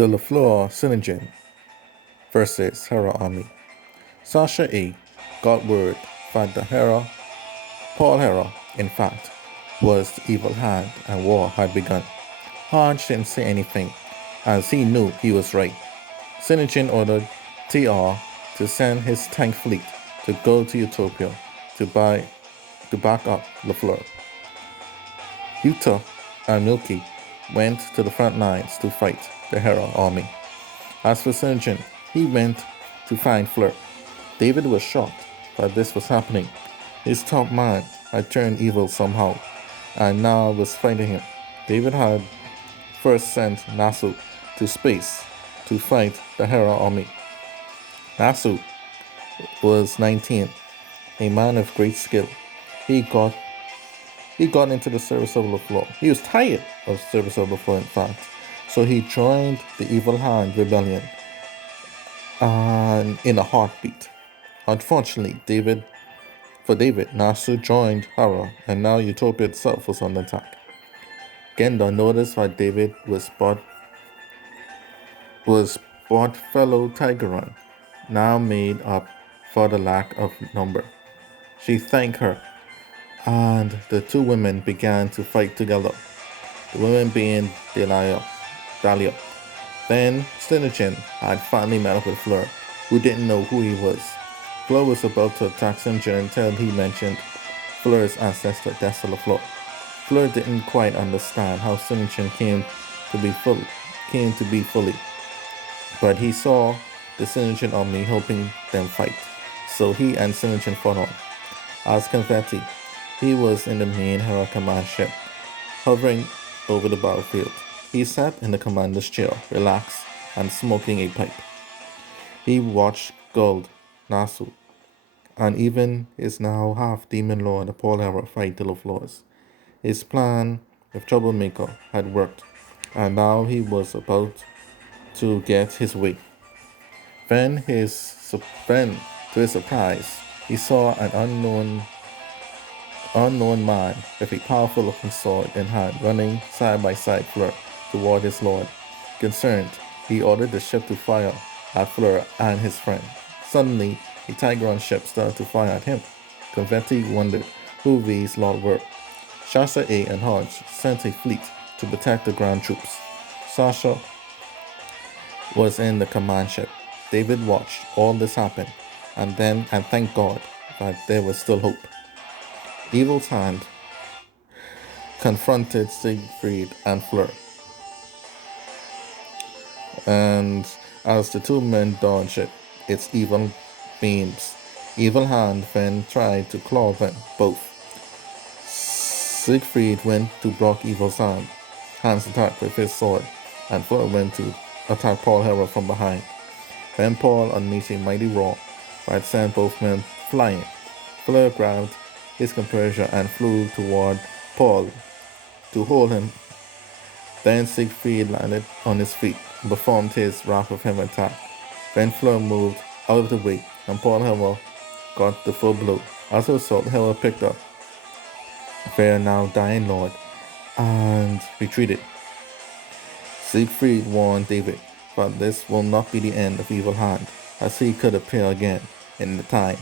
The LaFleur Synagen versus Harra army. Sasha A. got word that Paul Harra, in fact, was the evil hand and war had begun. Hodge didn't say anything, as he knew he was right. Synagen ordered TR to send his tank fleet to go to Utopia to back up LaFleur. Utah and Milky went to the front lines to fight the Harra army. As for Synagen, he went to find Fleur. David was shocked that this was happening. His top man had turned evil somehow, and now was fighting him. David had first sent Nasu to space to fight the Harra army. Nasu was 19, a man of great skill. He got into the service of LaFleur. He was tired of the service of LaFleur, in fact. So he joined the Evil Hand Rebellion in a heartbeat. Unfortunately, for David, Nasu joined Harra, and now Utopia itself was under attack. Genda noticed that David was bought fellow Tigeron, now made up for the lack of number. She thanked her, and the two women began to fight together, the women being Dahlia. Then Synagen had finally met up with Fleur, who didn't know who he was. Fleur was about to attack Synagen until he mentioned Fleur's ancestor, that's LaFleur. Fleur didn't quite understand how Synagen came to be fully, but he saw the Synagen army helping them fight, so he and Synagen fought on. As Confetti, he was in the main Harra command ship, hovering over the battlefield. He sat in the commander's chair, relaxed and smoking a pipe. He watched Gold, Nasu, and even his now half-demon lord Paul Harra fight the LaFleurs. His plan of troublemaker had worked, and now he was about to get his way. Then, to his surprise, he saw an unknown man with a powerful looking sword in hand running side by side Fleur toward his lord. Concerned, he ordered the ship to fire at Fleur and his friend. Suddenly, a Tigeron ship started to fire at him. Confetti wondered who these lot were. Sasha A. and Hodge sent a fleet to protect the ground troops. Sasha was in the command ship. David watched all this happen, and thanked God that there was still hope. Evil's hand confronted Siegfried and Fleur, and as the two men dodged its evil beams, Evil Hand then tried to claw them both. Siegfried went to block Evil's hand's attack with his sword, and Fleur went to attack Paul Harra from behind. Then Paul unleashed a mighty roar that sent both men flying. Fleur grabbed his composure and flew toward Paul to hold him. Then Siegfried landed on his feet and performed his wrath of him attack. Then Fleur moved out of the way, and Paul Harra got the full blow. As a result, Harra picked up their now dying lord and retreated. Siegfried warned David that this will not be the end of Evil Hand, as he could appear again in the time.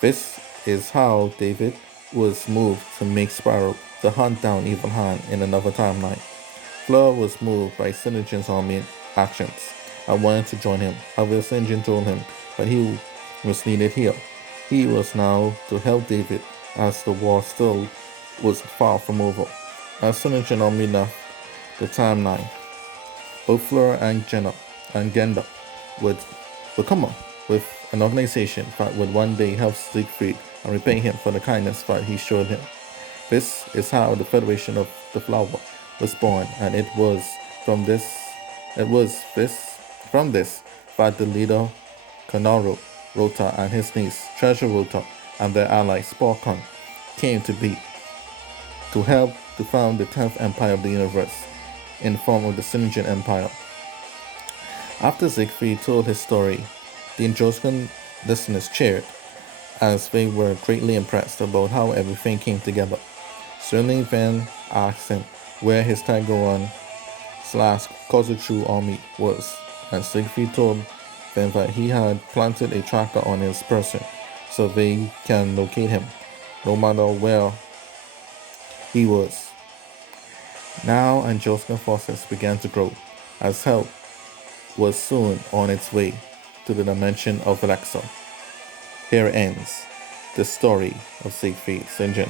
This is how David was moved to make Sparrow to hunt down Evil Hand in another timeline. Fleur was moved by Synagen's army actions and wanted to join him. However, Synagen told him that he was needed here. He was now to help David, as the war still was far from over. As Synagen army left the timeline, both Fleur and Genda would come up with an organization that would one day help Siegfried and repay him for the kindness that he showed him. This is how the Federation of the Flower was born, and it was from this that the leader Kanaro Rota and his niece Treasure Rota and their ally Sporkon came to be, to help to found the 10th Empire of the Universe in the form of the Synagen Empire. After Siegfried told his story, the Androskan listeners cheered, as they were greatly impressed about how everything came together. Sterling then asked him where his Tigeron / Kozuchu army was, and Siegfried told them that he had planted a tracker on his person so they can locate him, no matter where he was. Now Angel's forces began to grow, as help was soon on its way to the dimension of Alexa. Here ends the story of Siegfried Synagen.